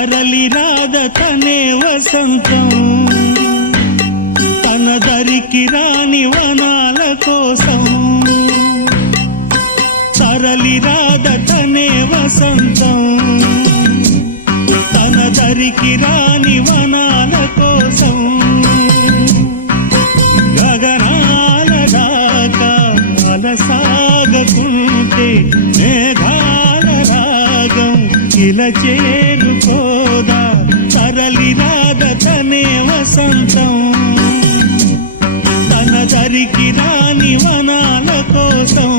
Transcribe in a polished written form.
తరలి రాద తనే వసంతం తన దరికి రాని వనాల కోసం తరలి రాద తనే వసంతం తన దరికి రాని వనాల కోసం గగనాల దాకా అలసాగకుంటే మేఘాల రాగం ఇలా చేరుకోదా తరలి రాద తనే వసంతం తన దరికి రాని వనాల కోసం